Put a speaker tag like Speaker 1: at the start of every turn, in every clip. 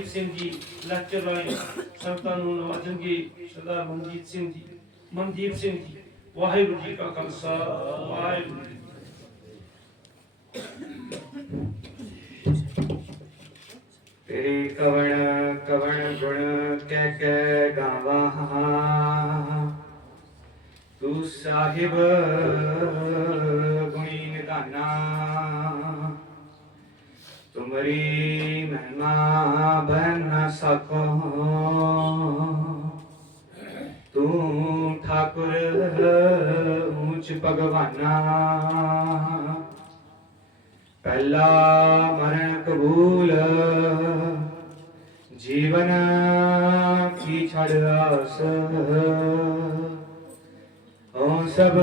Speaker 1: Mandeep Singh ji lecture ਰਾਏ ਸੰਤਾਂ ਨੂੰ ਨਵਾਜਣਗੇ ਸਰਦਾਰ ਮਨਜੀਤ ਸਿੰਘ ਜੀ, ਮਨਦੀਪ ਸਿੰਘ ਜੀ, ਵਾਹਿਗੁਰੂ ਜੀ ਕਾ ਖਾਲਸਾ, ਵਾਹਿਗੁਰੂ
Speaker 2: ਤੇਰੀ ਕਵਣ ਕਵਣ ਗੁਣ ਕਹਿ ਕੇ ਗਾਵਾਂ ਤੂੰ ਸਾਹਿਬ ਗੁਣੀ ਨਿਧਾਨਾ। ਤੁਮਰੀ ਮਹਿਮਾ ਬਨ ਸਕੋ। ਤੂੰ ਠਾਕੁਰ ਉੱਚ ਭਗਵਾਨਾ। ਪਹਿਲਾ ਮਰਨ ਕਬੂਲ ਜੀਵਨ ਕੀ ਛੜ ਆਸ। ਹੋ ਸਭ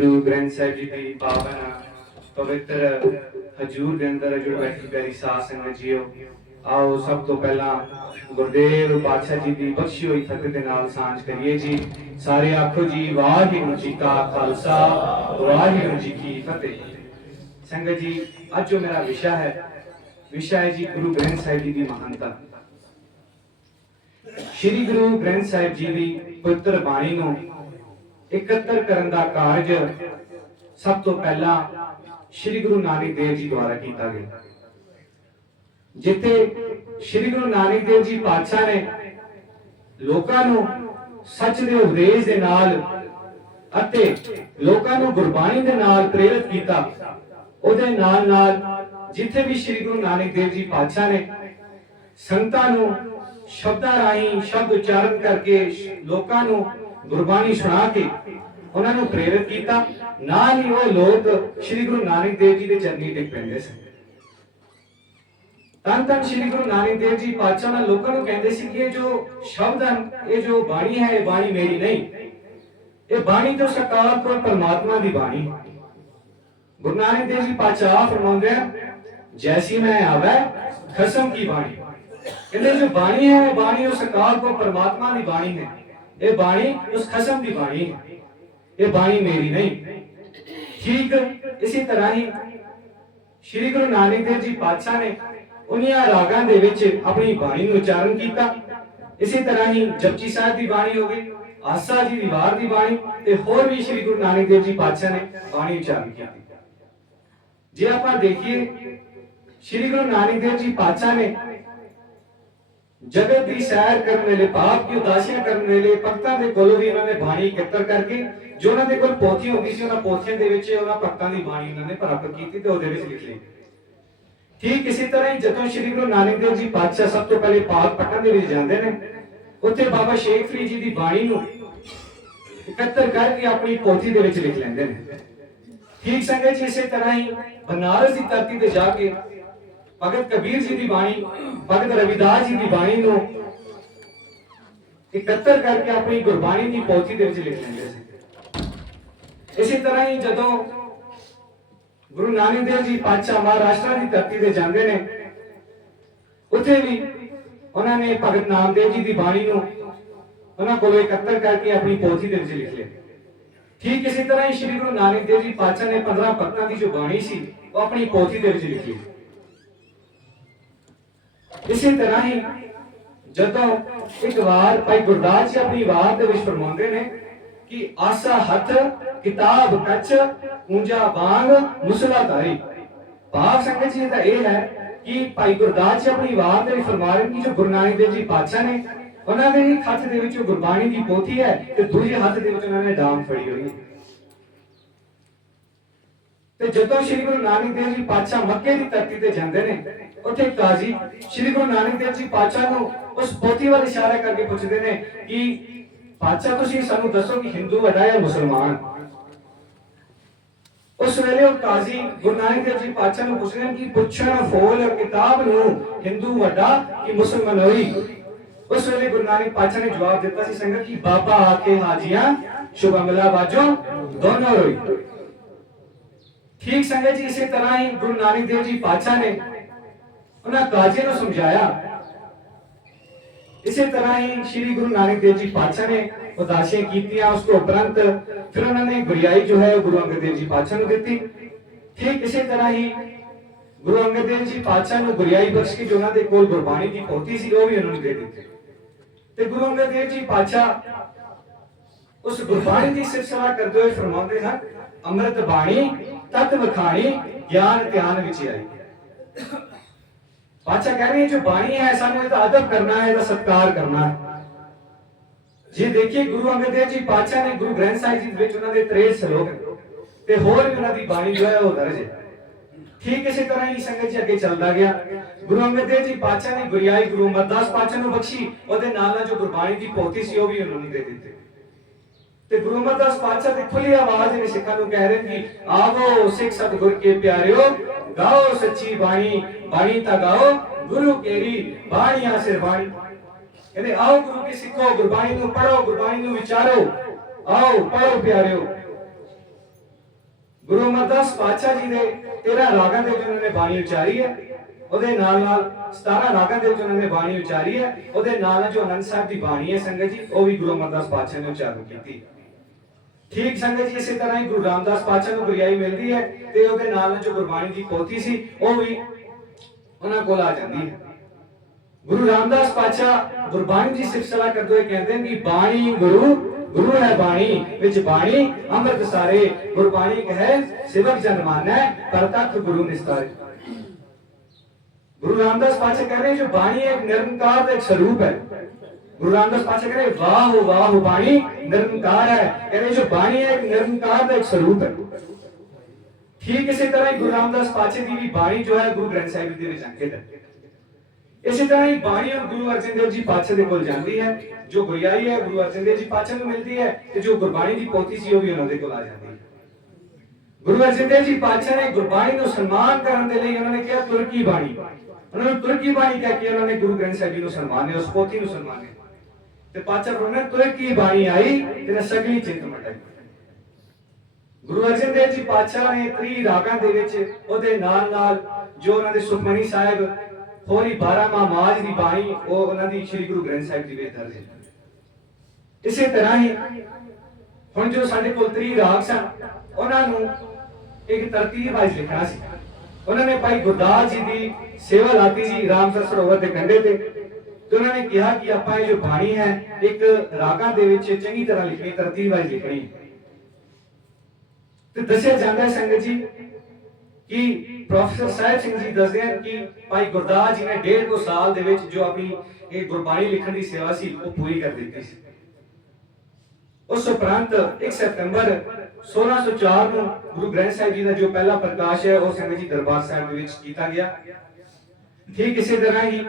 Speaker 2: ਗੁਰੂ ਗ੍ਰੰਥ ਸਾਹਿਬ ਜੀ ਦੀ ਪਾਵਨ ਪਵਿੱਤਰ ਹਜੂਰ ਦੇ ਅੰਦਰ ਜੁੜ ਬੈਠੀ ਪਿਆਰੀ ਸਾਧ ਸੰਗਤ ਜੀਓ, ਆਓ ਸਭ ਤੋਂ ਪਹਿਲਾਂ ਗੁਰਦੇਵ ਪਾਤਸ਼ਾਹ ਜੀ ਦੀ ਬਖਸ਼ੀ ਹੋਈ ਫਤਿਹ ਦੇ ਨਾਲ ਸਾਂਝ ਕਰੀਏ ਜੀ। ਸਾਰੇ ਆਖੋ ਜੀ, ਵਾਹਿਗੁਰੂ ਜੀ ਕਾ ਖਾਲਸਾ, ਵਾਹਿਗੁਰੂ ਜੀ ਕੀ ਫਤਿਹ। ਸੰਗਤ ਜੀ, ਅੱਜ ਜੋ ਮੇਰਾ ਵਿਸ਼ਾ ਹੈ ਵਿਸ਼ਾ ਹੈ ਜੀ ਗੁਰੂ ਗ੍ਰੰਥ ਸਾਹਿਬ ਜੀ ਦੀ ਮਹਾਨਤਾ। ਸ੍ਰੀ ਗੁਰੂ ਗ੍ਰੰਥ ਸਾਹਿਬ ਜੀ ਦੀ ਪਵਿੱਤਰ ਬਾਣੀ ਨੂੰ ਇਕੱਤਰ ਕਰਨ ਦਾ ਕਾਰਜ ਸਭ ਤੋਂ ਪਹਿਲਾਂ ਸ੍ਰੀ ਗੁਰੂ ਨਾਨਕ ਦੇਵ ਜੀ ਦੁਆਰਾ ਕੀਤਾ ਗਿਆ। ਜਿੱਥੇ ਸ੍ਰੀ ਗੁਰੂ ਨਾਨਕ ਦੇਵ ਜੀ ਪਾਤਸ਼ਾਹ ਨੇ ਲੋਕਾਂ ਨੂੰ ਸੱਚ ਦੇ ਉਪਦੇਸ਼ ਦੇ ਨਾਲ ਅਤੇ ਲੋਕਾਂ ਨੂੰ ਗੁਰਬਾਣੀ ਦੇ ਨਾਲ ਪ੍ਰੇਰਿਤ ਕੀਤਾ, ਉਹਦੇ ਨਾਲ ਨਾਲ ਜਿੱਥੇ ਵੀ ਸ੍ਰੀ ਗੁਰੂ ਨਾਨਕ ਦੇਵ ਜੀ ਪਾਤਸ਼ਾਹ ਨੇ ਸੰਗਤਾਂ ਨੂੰ ਸ਼ਬਦਾਂ ਰਾਹੀਂ ਸ਼ਬਦ ਉਚਾਰਨ ਕਰਕੇ ਲੋਕਾਂ ਨੂੰ ਗੁਰਬਾਣੀ ਸੁਣਾ ਕੇ ਉਹਨਾਂ ਨੂੰ ਪ੍ਰੇਰਿਤ ਕੀਤਾ। ਨਾਲ ਹੀ ਉਹ ਲੋਕ ਸ੍ਰੀ ਗੁਰੂ ਨਾਨਕ ਦੇਵ ਜੀ ਦੇ ਚਰਨੀ ਟਿਕ ਪੈਂਦੇ ਸਨ। ਤਾਂ ਤਾਂ ਸ੍ਰੀ ਗੁਰੂ ਨਾਨਕ ਦੇਵ ਜੀ ਪਾਤਸ਼ਾਹ ਨਾਲ ਲੋਕਾਂ ਨੂੰ ਕਹਿੰਦੇ ਸੀ ਕਿ ਇਹ ਜੋ ਸ਼ਬਦ ਹਨ, ਇਹ ਜੋ ਬਾਣੀ ਹੈ, ਇਹ ਬਾਣੀ ਮੇਰੀ ਨਹੀਂ। ਇਹ ਬਾਣੀ ਤੋਂ ਸਰਕਾਰ ਕੋਲ ਪਰਮਾਤਮਾ ਦੀ ਬਾਣੀ ਗੁਰੂ ਨਾਨਕ ਦੇਵ ਜੀ ਪਾਤਸ਼ਾਹ ਫਰਮਾਉਂਦੇ ਜੈਸੀ ਮੈਂ ਆਵੇ, ਖਸਮ ਕੀ ਬਾਣੀ? ਕਹਿੰਦੇ, ਜੋ ਬਾਣੀ ਹੈ ਬਾਣੀ ਉਹ ਸਰਕਾਰ ਕੋਲ ਪਰਮਾਤਮਾ ਦੀ ਬਾਣੀ ਹੈ। ਇਹ ਬਾਣੀ, ਉਸ ਖਸਮ ਦੀ ਬਾਣੀ। ਹੈ ਇਹ ਬਾਣੀ ਮੇਰੀ ਨਹੀਂ। ਠੀਕ, ਇਸੇ ਤਰ੍ਹਾਂ ਹੀ ਸ੍ਰੀ ਗੁਰੂ ਨਾਨਕ ਦੇਵ ਜੀ ਪਾਤਸ਼ਾਹ ਨੇ ਉਹਨਾਂ ਰਾਗਾਂ ਦੇ ਵਿੱਚ ਆਪਣੀ ਬਾਣੀ ਨੂੰ ਉਚਾਰਨ ਕੀਤਾ। ਇਸੇ ਤਰ੍ਹਾਂ ਹੀ ਜਪਜੀ ਸਾਹਿਬ ਦੀ ਬਾਣੀ ਹੋ ਗਈ, ਆਸਾ ਜੀ ਦੀ ਵਾਰ ਦੀ ਬਾਣੀ ਤੇ ਹੋਰ ਵੀ ਸ੍ਰੀ ਗੁਰੂ ਨਾਨਕ ਦੇਵ ਜੀ ਪਾਤਸ਼ਾਹ ਨੇ ਬਾਣੀ ਉਚਾਰਨ ਕੀਤੀ। ਜੇ ਆਪਾਂ ਦੇਖੀਏ, ਸ੍ਰੀ ਗੁਰੂ ਨਾਨਕ ਦੇਵ ਜੀ ਪਾਤਸ਼ਾਹ ਨੇ ਜਗਤ ਦੀ ਸੈਰ ਕਰਨ ਵੇਲੇ ਪਾਪ ਦੀ ਉਦਾਸੀਆਂ ਕਰਨ ਵੇਲੇ ਭਗਤਾਂ ਦੇ ਕੋਲੋਂ ਵੀ ਉਹਨਾਂ ਨੇ ਬਾਣੀ ਇਕੱਤਰ ਕਰਕੇ, ਜੋ ਉਹਨਾਂ ਦੇ ਕੋਲ ਪੋਥੀ ਹੁੰਦੀ ਸੀ, ਉਹਨਾਂ ਪੋਥੀਆਂ ਦੇ ਵਿੱਚ ਉਹਨਾਂ ਭਗਤਾਂ ਦੀ ਬਾਣੀ ਉਹਨਾਂ ਨੇ ਪ੍ਰਾਪਤ ਕੀਤੀ ਤੇ ਉਹਦੇ ਵਿੱਚ ਲਿਖ। ਲਈ ਠੀਕ ਇਸੇ ਤਰ੍ਹਾਂ ਹੀ ਜਦੋਂ ਸ੍ਰੀ ਗੁਰੂ ਨਾਨਕ ਦੇਵ ਜੀ ਪਾਤਸ਼ਾਹ ਸਭ ਤੋਂ ਪਹਿਲੇ ਪਾਕ ਪਟਨ ਦੇ ਵਿੱਚ ਜਾਂਦੇ ਨੇ, ਉੱਥੇ ਬਾਬਾ ਸ਼ੇਖ ਫਰੀਦ ਜੀ ਦੀ ਬਾਣੀ ਨੂੰ ਇਕੱਤਰ ਕਰਕੇ ਆਪਣੀ ਪੋਥੀ ਦੇ ਵਿੱਚ ਲਿਖ ਲੈਂਦੇ ਨੇ। ਠੀਕ ਸੰਗਤ ਜੀ ਇਸੇ ਤਰ੍ਹਾਂ ਹੀ ਬਨਾਰਸ ਦੀ ਧਰਤੀ ਤੇ ਜਾ ਕੇ ਭਗਤ ਕਬੀਰ ਜੀ ਦੀ ਬਾਣੀ, ਭਗਤ ਰਵਿਦਾਸ ਜੀ ਦੀ ਬਾਣੀ ਨੂੰ ਇਕੱਤਰ ਕਰਕੇ ਆਪਣੀ ਗੁਰਬਾਣੀ ਦੀ ਪੋਥੀ ਦੇ ਵਿੱਚ ਲਿਖ ਲੈਂਦੇ ਸੀ। ਇਸੇ ਤਰ੍ਹਾਂ ਹੀ ਜਦੋਂ ਗੁਰੂ ਨਾਨਕ ਦੇਵ ਜੀ ਪਾਤਸ਼ਾਹ ਮਹਾਰਾਸ਼ਟਰ ਦੀ ਧਰਤੀ ਤੇ ਜਾਂਦੇ ਨੇ, ਉੱਥੇ ਵੀ ਉਹਨਾਂ ਨੇ ਭਗਤ ਨਾਮਦੇਵ ਜੀ ਦੀ ਬਾਣੀ ਨੂੰ ਉਹਨਾਂ ਕੋਲੋਂ ਇਕੱਤਰ ਕਰਕੇ ਆਪਣੀ ਪੋਥੀ ਦੇ ਵਿੱਚ ਲਿਖ ਲਿਆ। ਠੀਕ ਇਸੇ ਤਰ੍ਹਾਂ ਹੀ ਸ੍ਰੀ ਗੁਰੂ ਨਾਨਕ ਦੇਵ ਜੀ ਪਾਤਸ਼ਾਹ ਨੇ 15 ਭਗਤਾਂ ਦੀ ਜੋ ਬਾਣੀ ਸੀ, ਉਹ ਆਪਣੀ ਪੋਥੀ ਦੇ ਵਿੱਚ ਲਿਖੀ ਇਸੇ ਤਰ੍ਹਾਂ ਹੀ ਜਦੋਂ ਇੱਕ ਵਾਰ ਭਾਈ ਗੁਰਦਾਸ ਜੀ ਆਪਣੀ ਬਾਤ ਦੇ ਵਿੱਚ ਫਰਮਾਉਂਦੇ ਨੇ ਕਿ ਆਸਾ ਹੱਥ, ਕਿਤਾਬ ਕੱਚ ਉਂਜਾ ਬਾਗ ਮੁਸਲਾਧਾਰੀ। ਭਾਵ ਸੰਗਤ ਜੀ ਦਾ ਇਹ ਹੈ ਕਿ ਭਾਈ ਗੁਰਦਾਸ ਜੀ ਆਪਣੀ ਬਾਤ ਦੇ ਵਿੱਚ ਫਰਮਾ ਰਹੇ ਕਿ ਜੋ ਗੁਰੂ ਨਾਨਕ ਦੇਵ ਜੀ ਪਾਤਸ਼ਾਹ ਨੇ, ਉਹਨਾਂ ਦੇ ਇੱਕ ਹੱਥ ਦੇ ਵਿੱਚ ਗੁਰਬਾਣੀ ਦੀ ਪੋਥੀ ਹੈ ਤੇ ਦੂਜੇ ਹੱਥ ਦੇ ਵਿੱਚ ਉਹਨਾਂ ਨੇ ਡਾਮ ਫੜੀ ਹੋਈ ਹੈ। ਤੇ ਜਦੋਂ ਸ੍ਰੀ ਗੁਰੂ ਨਾਨਕ ਦੇਵ ਜੀ ਪਾਤਸ਼ਾਹ ਮੱਕੇ ਦੀ ਧਰਤੀ ਤੇ ਜਾਂਦੇ ਨੇ, ਉੱਥੇ ਕਾਜ਼ੀ ਸ੍ਰੀ ਗੁਰੂ ਨਾਨਕ ਦੇਵ ਜੀ ਪਾਤਸ਼ਾਹ ਨੂੰ ਉਸ ਪੋਥੀ ਵੱਲ ਇਸ਼ਾਰਾ ਕਰਕੇ ਪੁੱਛਦੇ ਨੇ ਕਿ ਪਾਤਸ਼ਾਹ, ਤੁਸੀਂ ਸਾਨੂੰ ਦੱਸੋ ਕਿ ਹਿੰਦੂ ਵੱਡਾ ਜਾਂ ਮੁਸਲਮਾਨ? ਉਸ ਵੇਲੇ ਉਹ ਕਾਜ਼ੀ ਗੁਰੂ ਨਾਨਕ ਦੇਵ ਜੀ ਪਾਤਸ਼ਾਹ ਨੂੰ ਪੁੱਛਦੇ ਨੇ ਕਿ ਪੁੱਛਣ ਫੋਲ ਕਿਤਾਬ ਨੂੰ ਹਿੰਦੂ ਵੱਡਾ ਕਿ ਮੁਸਲਮਾਨ ਹੋਈ? ਉਸ ਵੇਲੇ ਗੁਰੂ ਨਾਨਕ ਪਾਤਸ਼ਾਹ ਨੇ ਜਵਾਬ ਦਿੱਤਾ ਸੀ, ਸੰਗਤ ਕਿ ਬਾਬਾ ਆ ਕੇ ਹਾਜੀਆਂ ਸ਼ੁਭੰਗਲਾ ਬਾਜੋ, ਦੋਨੋਂ ਹੋਈ। ਠੀਕ ਸੰਗਤ ਜੀ ਇਸੇ ਤਰ੍ਹਾਂ ਹੀ ਗੁਰੂ ਨਾਨਕ ਦੇਵ ਜੀ ਪਾਤਸ਼ਾਹ ਨੇ ਉਹਨਾਂ ਕਾਜ਼ੀ ਨੂੰ ਸਮਝਾਇਆ। ਇਸੇ ਤਰ੍ਹਾਂ ਹੀ ਸ੍ਰੀ ਗੁਰੂ ਨਾਨਕ ਦੇਵ ਜੀ ਪਾਤਸ਼ਾਹ ਨੇ ਉਦਾਸੀਆਂ ਕੀਤੀਆਂ। ਉਸ ਤੋਂ ਉਪਰੰਤ ਫਿਰ ਉਹਨਾਂ ਨੇ ਗੁਰਿਆਈ ਜੋ ਹੈ ਗੁਰੂ ਅੰਗਦ ਦੇਵ ਜੀ ਪਾਤਸ਼ਾਹ ਨੂੰ ਦਿੱਤੀ। ਠੀਕ ਇਸੇ ਤਰ੍ਹਾਂ ਹੀ ਗੁਰੂ ਅੰਗਦ ਦੇਵ ਜੀ ਪਾਤਸ਼ਾਹ ਨੂੰ ਗੁਰਿਆਈ ਬਖਸ਼ ਕੇ ਜੋ ਉਹਨਾਂ ਦੇ ਕੋਲ ਗੁਰਬਾਣੀ ਦੀ ਪੋਥੀ ਸੀ, ਉਹ ਵੀ ਉਹਨਾਂ ਨੂੰ ਦੇ ਦਿੱਤੀ। ਤੇ ਗੁਰੂ ਅੰਗਦ ਦੇਵ ਜੀ ਪਾਤਸ਼ਾਹ ਉਸ ਗੁਰਬਾਣੀ ਦੀ ਸਿਰਸਰਾ ਕਰਦੇ ਹੋਏ ਫਰਮਾਉਂਦੇ ਹਨ, ਅੰਮ੍ਰਿਤ ਬਾਣੀ ਤਤ ਵਿਖਾਣੀ ਗਿਆਨ ਧਿਆਨ ਵਿੱਚ ਆਈ। ਪਾਤਸ਼ਾਹ ਕਹਿ ਰਹੇ ਜੋ ਬਾਣੀ ਹੈ, ਸਾਨੂੰ ਇਹਦਾ ਅਦਬ ਕਰਨਾ ਹੈ ਇਹਦਾ ਸਤਿਕਾਰ ਕਰਨਾ ਹੈ। ਜੇ ਦੇਖੀਏ, ਗੁਰੂ ਅੰਗਦ ਦੇਵ ਜੀ ਪਾਤਸ਼ਾਹ ਨੇ ਗੁਰੂ ਗ੍ਰੰਥ ਸਾਹਿਬ ਜੀ ਵਿੱਚ ਉਹਨਾਂ ਦੇ 63 ਸ਼ਲੋਕ ਤੇ ਹੋਰ ਵੀ ਉਹਨਾਂ ਦੀ ਬਾਣੀ ਜੋ ਹੈ ਉਹ ਦਰਜ ਹੈ। ਠੀਕ ਇਸੇ ਤਰ੍ਹਾਂ ਹੀ ਸੰਗਤ ਜੀ ਅੱਗੇ ਚੱਲਦਾ ਗਿਆ। ਗੁਰੂ ਅੰਗਦ ਦੇਵ ਜੀ ਪਾਤਸ਼ਾਹ ਨੇ ਗੁਰਿਆਈ ਗੁਰੂ ਅਮਰਦਾਸ ਪਾਤਸ਼ਾਹ ਨੂੰ ਬਖਸ਼ੀ, ਉਹਦੇ ਨਾਲ ਨਾਲ ਜੋ ਗੁਰਬਾਣੀ ਦੀ ਪੋਥੀ ਸੀ, ਉਹ ਵੀ ਉਹਨਾਂ ਨੂੰ ਦੇ ਦਿੱਤੀ। ਤੇ ਗੁਰੂ ਅਮਰਦਾਸ ਪਾਤਸ਼ਾਹ ਦੀ ਖੁੱਲੀ ਆਵਾਜ਼ ਨੇ ਸਿੱਖਾਂ ਨੂੰ ਕਹਿ ਰਹੇ ਕਿ ਆਵੋ ਸਿੱਖ ਸਤਿਗੁਰ ਕੇ ਪਿਆਰਿਓ, ਗਾਓ ਸੱਚੀ ਬਾਣੀ ਬਾਣੀ ਤਾਂ ਗਾਓ, ਗੁਰੂ ਕੇਰੀ ਬਾਣੀਆਂ ਸਿਰ ਬਾਣੀ। ਕਹਿੰਦੇ, ਆਓ ਗੁਰੂ ਕੀ ਸਿੱਖੋ, ਗੁਰਬਾਣੀ ਨੂੰ ਪੜੋ ਗੁਰਬਾਣੀ ਨੂੰ ਵਿਚਾਰੋ। ਆਓ ਪੜੋ ਪਿਆਰਿਓ। ਗੁਰੂ ਅਮਰਦਾਸ ਪਾਤਸ਼ਾਹ ਜੀ ਦੇ 13 ਰਾਗਾਂ ਦੇ ਵਿੱਚ ਉਹਨਾਂ ਨੇ ਬਾਣੀ ਉਚਾਰੀ ਹੈ। ਉਹਦੇ ਨਾਲ ਨਾਲ 17 ਰਾਗਾਂ ਦੇ ਵਿੱਚ ਉਹਨਾਂ ਨੇ ਬਾਣੀ ਉਚਾਰੀ ਹੈ। ਉਹਦੇ ਨਾਲ ਨਾਲ ਜੋ ਅਨੰਦ ਸਾਹਿਬ ਦੀ ਬਾਣੀ ਹੈ ਸੰਗਤ ਜੀ, ਉਹ ਵੀ ਗੁਰੂ ਅਮਰਦਾਸ ਪਾਤਸ਼ਾਹ ਨੇ ਉਚਾਰਨ ਕੀਤੀ। ਠੀਕ ਸੰਗਤ ਜੀ, ਇਸੇ ਤਰ੍ਹਾਂ ਹੀ ਗੁਰੂ ਰਾਮਦਾਸ ਪਾਤਸ਼ਾਹ ਨੂੰ ਗੁਰਿਆਈ ਮਿਲਦੀ ਹੈ ਤੇ ਉਹਦੇ ਨਾਲ ਜੋ ਗੁਰਬਾਣੀ ਦੀ ਪੋਥੀ ਸੀ, ਉਹ ਵੀ ਉਹਨਾਂ ਕੋਲ ਆ ਜਾਂਦੀ ਹੈ। ਗੁਰੂ ਰਾਮਦਾਸ ਪਾਤਸ਼ਾਹ ਗੁਰਬਾਣੀ ਦੀ ਸਿਫਤਸਲਾ ਕਰਦੇ ਹੋਏ ਕਹਿੰਦੇ ਨੇ ਕਿ ਬਾਣੀ ਗੁਰੂ ਗੁਰੂ ਹੈ ਬਾਣੀ, ਵਿੱਚ ਬਾਣੀ, ਅੰਮ੍ਰਿਤ ਸਾਰੇ, ਗੁਰਬਾਣੀ ਕਹੇ ਸਿਵਕ ਜਨ ਮਾਨੈ ਪਰਤਖ ਗੁਰੂ ਨਿਸਤਾਰੇ। ਗੁਰੂ ਰਾਮਦਾਸ ਪਾਤਸ਼ਾਹ ਕਹਿ ਰਹੇ ਜੋ ਬਾਣੀ ਇੱਕ ਨਿਰੰਕਾਰ ਦਾ ਇੱਕ ਸਰੂਪ ਹੈ। ਗੁਰੂ ਰਾਮਦਾਸ ਪਾਤਸ਼ਾਹ ਕਹਿ ਰਹੇ ਵਾਹ ਵਾਹ ਬਾਣੀ ਨਿਰੰਕਾਰ ਹੈ ਕਹਿੰਦੇ ਜੋ ਬਾਣੀ ਹੈ ਇੱਕ ਨਿਰੰਕਾਰ ਦਾ ਇੱਕ ਸਰੂਪ ਹੈ ਠੀਕ ਇਸੇ ਤਰ੍ਹਾਂ ਹੀ ਗੁਰੂ ਰਾਮਦਾਸ ਪਾਤਸ਼ਾਹ ਦੀ ਵੀ ਬਾਣੀ ਜੋ ਹੈ ਗੁਰੂ ਗ੍ਰੰਥ ਸਾਹਿਬ ਦੇ ਵਿੱਚ ਅੰਕਿਤ ਹੈ ਇਸੇ ਤਰ੍ਹਾਂ ਹੀ ਬਾਣੀ ਔਰ ਗੁਰੂ ਅਰਜਨ ਦੇਵ ਜੀ ਪਾਤਸ਼ਾਹ ਦੇ ਕੋਲ ਜਾਂਦੀ ਹੈ ਜੋ ਗੁਰਿਆਈ ਹੈ ਗੁਰੂ ਅਰਜਨ ਦੇਵ ਜੀ ਪਾਤਸ਼ਾਹ ਨੂੰ ਮਿਲਦੀ ਹੈ ਤੇ ਜੋ ਗੁਰਬਾਣੀ ਦੀ ਪੋਥੀ ਸੀ ਉਹ ਵੀ ਉਹਨਾਂ ਦੇ ਕੋਲ ਆ ਜਾਂਦੀ ਹੈ ਗੁਰੂ ਅਰਜਨ ਦੇਵ ਜੀ ਪਾਤਸ਼ਾਹ ਨੇ ਗੁਰਬਾਣੀ ਨੂੰ ਸਨਮਾਨ ਕਰਨ ਦੇ ਲਈ ਉਹਨਾਂ ਨੇ ਕਿਹਾ ਤੁਰਕੀ ਬਾਣੀ ਉਹਨਾਂ ਨੂੰ ਤੁਰਕੀ ਬਾਣੀ ਕਹਿ ਕੇ ਉਹਨਾਂ ਨੇ ਗੁਰੂ ਗ੍ਰੰਥ ਸਾਹਿਬ ਜੀ ਨੂੰ ਸਨਮਾਨਿਆ ਉਸ ਪੋਥੀ ਨੂੰ ਸਨਮਾਨਿਆ ਤੇ ਪਾਤਸ਼ਾਹ ਫਰਮਾਉਂਦੇ ਤੁਰਕੀ ਬਾਣੀ ਆਈ ਤੇ ਸਗਲੀ ਚਿੰਤ ਮਟਾਈ ਗੁਰੂ ਅਰਜਨ ਦੇਵ ਜੀ ਪਾਤਸ਼ਾਹ ਨੇ ਤਰੀ ਰਾਗਾਂ ਦੇ ਵਿੱਚ ਉਹਦੇ ਨਾਲ ਨਾਲ ਜੋ ਉਹਨਾਂ ਦੇ ਸੁਖਮਨੀ ਸਾਹਿਬ, ਹੋਰੀ 12 ਮਾਜ ਦੀ ਬਾਣੀ, ਉਹ ਉਹਨਾਂ ਦੀ ਸ੍ਰੀ ਗੁਰੂ ਗ੍ਰੰਥ ਸਾਹਿਬ ਜੀ ਵਿੱਚ ਦਰਜ ਹੈ ਇਸੇ ਤਰ੍ਹਾਂ ਹੀ ਹੁਣ ਜੋ ਸਾਡੇ ਕੋਲ ਤਰੀ ਰਾਗ ਸਨ, ਉਹਨਾਂ ਨੂੰ ਇੱਕ ਤਰਤੀਬ ਵਾਈਜ਼ ਲਿਖਣਾ ਸੀ। ਉਹਨਾਂ ਨੇ ਭਾਈ ਗੁਰਦਾਸ ਜੀ ਦੀ ਸੇਵਾ ਲਾਤੀ ਸੀ ਰਾਮਸਰ ਸਰੋਵਰ ਦੇ ਕੰਢੇ ਤੇ। ਤੇ ਉਹਨਾਂ ਨੇ ਕਿਹਾ ਕਿ ਆਪਾਂ ਇਹ ਜੋ ਬਾਣੀ ਹੈ, ਇੱਕ ਰਾਗਾਂ ਦੇ ਵਿੱਚ ਚੰਗੀ ਤਰ੍ਹਾਂ ਲਿਖਣੀ, ਤਰਤੀਬ ਵਾਈਜ਼ ਲਿਖਣੀ। ਤੇ ਦੱਸਿਆ ਜਾਂਦਾ ਹੈ ਸੰਗਤ ਜੀ ਕਿ ਪ੍ਰੋਫੈਸਰ ਸਾਹਿਬ ਸਿੰਘ ਜੀ ਦੱਸਦੇ ਹਨ ਕਿ ਭਾਈ ਗੁਰਦਾਸ ਜੀ ਨੇ ਡੇਢ ਸਾਲ ਦੇ ਵਿੱਚ ਜੋ ਆਪਣੀ ਇਹ ਗੁਰਬਾਣੀ ਲਿਖਣ ਦੀ ਸੇਵਾ ਸੀ, ਉਹ ਪੂਰੀ ਕਰ ਦਿੱਤੀ ਸੀ। ਉਸ ਉਪਰੰਤ 1 ਸਤੰਬਰ 1604 ਨੂੰ ਗੁਰੂ ਗ੍ਰੰਥ ਸਾਹਿਬ ਜੀ ਦਾ ਜੋ ਪਹਿਲਾ ਪ੍ਰਕਾਸ਼ ਹੈ, ਉਹ ਸੰਗਤ ਜੀ ਦਰਬਾਰ ਸਾਹਿਬ ਦੇ ਵਿੱਚ ਕੀਤਾ ਗਿਆ। ਠੀਕ ਇਸੇ ਤਰ੍ਹਾਂ ਹੀ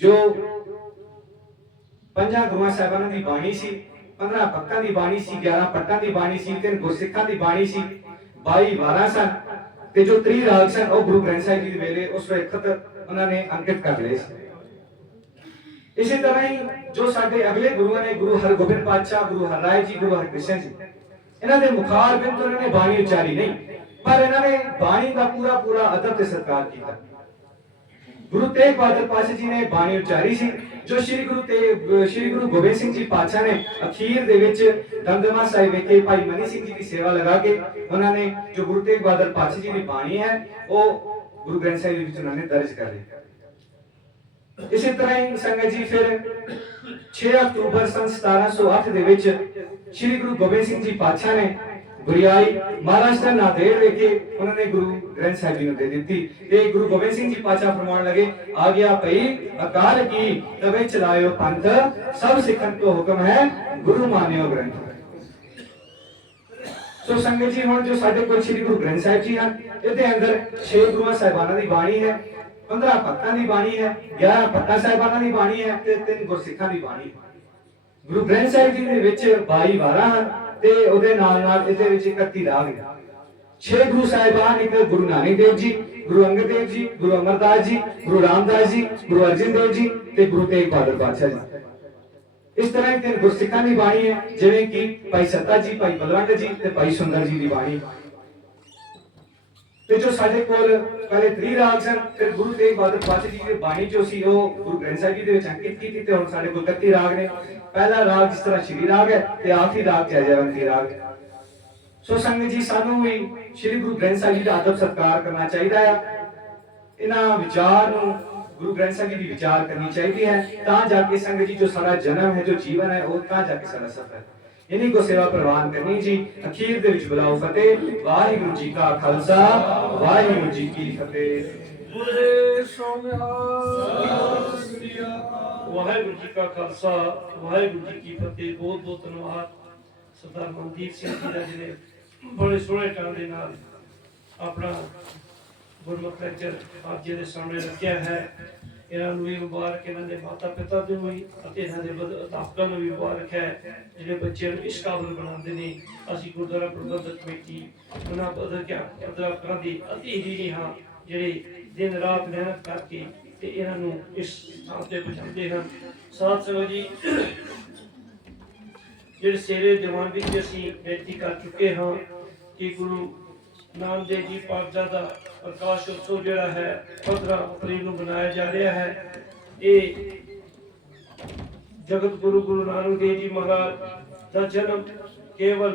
Speaker 2: ਜੋ ਪੰਜਾਂ ਗੁਰੂਆਂ ਸਾਹਿਬਾਨਾਂ ਦੀ ਬਾਣੀ ਸੀ 15 ਭਗਤਾਂ ਦੀ ਬਾਣੀ ਸੀ 11 ਪੱਟਾਂ ਦੀ ਬਾਣੀ ਸੀ, ਤਿੰਨ ਗੁਰਸਿੱਖਾਂ ਦੀ ਬਾਣੀ ਸੀ 22 ਵਾਰਾਂ ਸਨ ਤੇ ਜੋ ਤ੍ਰੀ ਰਾਗ ਸਨ, ਉਹ ਗੁਰੂ ਗ੍ਰੰਥ ਸਾਹਿਬ ਜੀ ਦੇ ਵੇਲੇ ਉਸ ਵਕਤ ਉਹਨਾਂ ਨੇ ਅੰਕਿਤ ਕਰ ਲਏ ਸੀ। ਇਸੇ ਤਰ੍ਹਾਂ ਹੀ ਜੋ ਸਾਡੇ ਅਗਲੇ ਗੁਰੂਆਂ ਨੇ, ਗੁਰੂ ਹਰਗੋਬਿੰਦ ਪਾਤਸ਼ਾਹ, ਗੁਰੂ ਹਰਰਾਏ ਜੀ, ਗੁਰੂ ਹਰਕ੍ਰਿਸ਼ਨ ਜੀ, ਇਹਨਾਂ ਦੇ ਮੁਖਾਰ ਬਿੰਦ ਤੋਂ ਇਹਨਾਂ ਨੇ ਬਾਣੀ ਉਚਾਰੀ ਨਹੀਂ, ਪਰ ਇਹਨਾਂ ਨੇ ਬਾਣੀ ਦਾ ਪੂਰਾ ਪੂਰਾ ਅਦਬ ਤੇ ਸਤਿਕਾਰ ਕੀਤਾ। ਗੁਰੂ ਤੇਗ ਬਹਾਦਰ ਪਾਤਸ਼ਾਹ ਜੀ ਨੇ ਬਾਣੀ ਉਚਾਰੀ ਸੀ, ਜੋ ਸ੍ਰੀ ਗੁਰੂ ਤੇਗ, ਸ੍ਰੀ ਗੁਰੂ ਗੋਬਿੰਦ ਸਿੰਘ ਜੀ ਪਾਤਸ਼ਾਹ ਨੇ ਅਖੀਰ ਦੇ ਵਿੱਚ ਦਮਦਮਾ ਸਾਹਿਬ ਵਿਖੇ ਭਾਈ ਮਨੀ ਸਿੰਘ ਜੀ ਦੀ ਸੇਵਾ ਲਗਾ ਕੇ ਉਹਨਾਂ ਨੇ ਜੋ ਗੁਰੂ ਤੇਗ ਬਹਾਦਰ ਪਾਤਸ਼ਾਹ ਜੀ ਦੀ ਬਾਣੀ ਹੈ, ਉਹ ਗੁਰੂ ਗ੍ਰੰਥ ਸਾਹਿਬ ਦੇ ਵਿੱਚ ਉਹਨਾਂ ਨੇ ਦਰਜ ਕਰ ਲਈ ਇਸੇ ਤਰ੍ਹਾਂ ਹੀ ਸੰਗਤ ਜੀ ਫਿਰ 6 ਅਕਤੂਬਰ ਸਨ 1708 ਦੇ ਵਿੱਚ ਸ੍ਰੀ ਗੁਰੂ ਗੋਬਿੰਦ ਸਿੰਘ ਜੀ ਪਾਤਸ਼ਾਹ ਨੇ ਗੁਰਿਆਈ ਮਹਾਰਾਸ਼ਟਰ ਨਾਂਦੇੜ ਵਿਖੇ ਉਹਨਾਂ ਨੇ ਗੁਰੂ ਗ੍ਰੰਥ ਸਾਹਿਬ ਜੀ ਨੂੰ ਦੇ ਦਿੱਤੀ। ਤੇ ਗੁਰੂ ਗੋਬਿੰਦ ਸਿੰਘ ਜੀ ਪਾਤਸ਼ਾਹ ਫਰਮਾਉਣ ਲੱਗੇ, ਆ ਗਿਆ ਭਈ ਅਕਾਲ ਕੀ, ਤਵੇ ਚਲਾਇਓ ਪੰਥ, ਸਭ ਸਿੱਖਣ ਕੋ ਹੁਕਮ ਹੈ, ਗੁਰੂ ਮਾਨਿਓ ਗ੍ਰੰਥ। ਸੋ ਸੰਗਤ ਜੀ, ਹੁਣ ਜੋ ਸਾਡੇ ਕੋਲ ਸ੍ਰੀ ਗੁਰੂ ਗ੍ਰੰਥ ਸਾਹਿਬ ਜੀ ਹਨ, ਇਹਦੇ ਅੰਦਰ 6 ਗੁਰੂਆਂ ਸਾਹਿਬਾਨਾਂ ਦੀ ਬਾਣੀ ਹੈ 15 ਭਗਤਾਂ ਦੀ ਬਾਣੀ ਹੈ 11 ਭਗਤਾਂ ਸਾਹਿਬਾਨਾਂ ਦੀ ਬਾਣੀ ਹੈ, ਤੇ ਤਿੰਨ ਗੁਰਸਿੱਖਾਂ ਦੀ ਬਾਣੀ ਹੈ। ਗੁਰੂ ਗ੍ਰੰਥ ਸਾਹਿਬ ਜੀ ਦੇ ਵਿੱਚ 22 ਵਾਰਾਂ ਹਨ। ਤੇ ਉਹਦੇ ਨਾਲ ਨਾਲ ਇਹਦੇ ਵਿੱਚ 31 ਰਾਗ ਹੈ 6 ਗੁਰੂ ਸਾਹਿਬਾਨ, ਇੱਕ ਗੁਰੂ ਨਾਨਕ ਦੇਵ ਜੀ, ਗੁਰੂ ਅੰਗਦ ਦੇਵ ਜੀ, ਗੁਰੂ ਅਮਰਦਾਸ ਜੀ, ਗੁਰੂ ਰਾਮਦਾਸ ਜੀ, ਗੁਰੂ ਅਰਜਨ ਦੇਵ ਜੀ ਤੇ ਗੁਰੂ ਤੇਗ ਬਹਾਦਰ ਪਾਤਸ਼ਾਹ ਜੀ। ਇਸ ਤਰ੍ਹਾਂ ਹੀ ਤਿੰਨ ਗੁਰਸਿੱਖਾਂ ਦੀ ਬਾਣੀ ਹੈ, ਜਿਵੇਂ ਕਿ ਭਾਈ ਸੱਤਾ ਜੀ, ਭਾਈ ਬਲਵੰਤ ਜੀ ਤੇ ਭਾਈ ਸੁੰਦਰ ਜੀ ਦੀ ਬਾਣੀ। ਤੇ ਜੋ ਸਾਡੇ ਕੋਲ ਪਹਿਲੇ ਤ੍ਰੀ ਰਾਗ ਸਨ ਫਿਰ ਗੁਰੂ ਤੇਗ ਬਹਾਦਰ ਪਾਤਸ਼ਾਹ ਜੀ ਦੀ ਬਾਣੀ ਜੋ ਸੀ ਉਹ ਗੁਰੂ ਗ੍ਰੰਥ ਸਾਹਿਬ ਜੀ ਦੇ ਵਿੱਚ ਅੰਕਿਤ ਕੀਤੀ ਤੇ ਹੁਣ ਸਾਡੇ ਕੋਲ 31 ਰਾਗ ਨੇ ਪਹਿਲਾ ਰਾਗ ਜਿਸ ਤਰ੍ਹਾਂ ਸ਼੍ਰੀ ਰਾਗ ਹੈ ਤੇ ਆਖਰੀ ਰਾਗ ਜੈ ਜੈਵੰਤੀ ਰਾਗ ਸੋ ਸੰਗਤ ਜੀ ਸਾਨੂੰ ਵੀ ਸ੍ਰੀ ਗੁਰੂ ਗ੍ਰੰਥ ਸਾਹਿਬ ਜੀ ਦਾ ਅਦਬ ਸਤਿਕਾਰ ਕਰਨਾ ਚਾਹੀਦਾ ਆ ਇਹਨਾਂ ਵਿਚਾਰ ਨੂੰ ਗੁਰੂ ਗ੍ਰੰਥ ਸਾਹਿਬ ਜੀ ਦੀ ਵਿਚਾਰ ਕਰਨੀ ਚਾਹੀਦੀ ਹੈ ਤਾਂ ਜਾ ਕੇ ਸੰਗਤ ਜੀ ਜੋ ਸਾਡਾ ਜਨਮ ਹੈ ਜੋ ਜੀਵਨ ਹੈ ਉਹ ਤਾਂ ਜਾ ਕੇ ਸਾਡਾ ਸਫਰ ਹੈ ਇਨੀ ਕੋ ਸੇਵਾ ਪ੍ਰਵਾਨ ਕਰਨੀ ਜੀ। ਅਖੀਰ ਦੇ ਵਿੱਚ ਬੁਲਾਓ ਫਤਿਹ। ਵਾਹਿਗੁਰੂ ਜੀ ਕਾ ਖਾਲਸਾ ਵਾਹਿਗੁਰੂ ਜੀ ਕੀ ਫਤਿਹ।
Speaker 3: ਬੁਰੇ ਸੋਨਿਹਾਰ
Speaker 1: ਵਾਹਿਗੁਰੂ ਜੀ ਕਾ ਖਾਲਸਾ ਵਾਹਿਗੁਰੂ ਜੀ ਕੀ ਫਤਿਹ। ਬਹੁਤ ਬਹੁਤ ਧੰਨਵਾਦ ਸਰਦਾਰ ਮਨਦੀਪ ਸਿੰਘ ਜੀ ਦਾ ਜਿਹਨੇ ਬੜੇ ਸੋਹਣੇ ਢੰਗ ਦੇ ਨਾਲ ਆਪਣਾ ਗੁਰਮੁਖ ਲੈਕਚਰ ਆਪ ਜੀ ਦੇ ਸਾਹਮਣੇ ਰੱਖਿਆ ਹੈ। ਇਹਨਾਂ ਨੂੰ ਵੀ ਮੁਬਾਰਕ ਇਹਨਾਂ ਦੇ ਮਾਤਾ ਪਿਤਾ ਨੂੰ ਵੀ ਅਤੇ ਇਹਨਾਂ ਦੇ ਅਧਿਆਪਕਾਂ ਨੂੰ ਵੀ ਮੁਬਾਰਕ ਹੈ, ਜਿਹੜੇ ਬੱਚਿਆਂ ਨੂੰ ਇਸ ਕਾਬਲ ਬਣਾਉਂਦੇ ਨੇ। ਅਸੀਂ ਗੁਰਦੁਆਰਾ ਪ੍ਰਬੰਧਕ ਕਮੇਟੀ, ਉਹਨਾਂ ਬਦਕਿਆ ਅਧਿਆਪਕਾਂ ਦੀ ਅਤੀ ਹੀ ਹਾਂ, ਜਿਹੜੇ ਦਿਨ ਰਾਤ ਮਿਹਨਤ ਕਰਕੇ ਤੇ ਇਹਨਾਂ ਨੂੰ ਇਸ ਥਾਂ ਤੇ ਪਹੁੰਚਾਉਂਦੇ ਹਨ। ਸਾਧ ਸੰਗਤ ਜੀ, ਜਿਹੜੇ ਸੇਰੇ ਦੀਵਾਨ ਵਿੱਚ ਅਸੀਂ ਬੇਨਤੀ ਕਰ ਚੁੱਕੇ ਹਾਂ ਕਿ ਗੁਰੂ ਨਾਨਕ ਦੇਵ ਜੀ ਪਾਤਸ਼ਾਹ ਦਾ ਪ੍ਰਕਾਸ਼ ਉਤਸਵ ਜਿਹੜਾ ਹੈ 15 ਅਪ੍ਰੈਲ ਨੂੰ ਮਨਾਇਆ ਜਾ ਰਿਹਾ ਹੈ। ਇਹ ਜਗਤ ਗੁਰੂ ਗੁਰੂ ਨਾਨਕ ਦੇਵ ਜੀ ਮਹਾਰਾਜ ਦਾ ਜਨਮ ਕੇਵਲ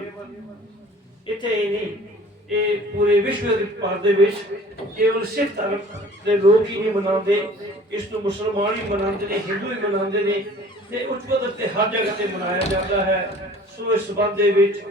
Speaker 1: ਇੱਥੇ ਹੀ ਨਹੀਂ, ਇਹ ਪੂਰੇ ਵਿਸ਼ਵ ਦੇ ਭਰ ਦੇ ਵਿੱਚ ਕੇਵਲ ਸਿੱਖ ਧਰਮ ਦੇ ਲੋਕ ਹੀ ਨਹੀਂ ਮਨਾਉਂਦੇ। ਇਸ ਨੂੰ ਮੁਸਲਮਾਨ ਹੀ ਮਨਾਉਂਦੇ ਨੇ, ਹਿੰਦੂ ਹੀ ਮਨਾਉਂਦੇ ਨੇ ਤੇ ਉੱਚ ਪੱਧਰ ਤੇ ਹਰ ਜਗ੍ਹਾ ਤੇ ਮਨਾਇਆ ਜਾਂਦਾ ਹੈ। ਸੋ ਇਸ ਸੰਬੰਧ ਦੇ ਵਿੱਚ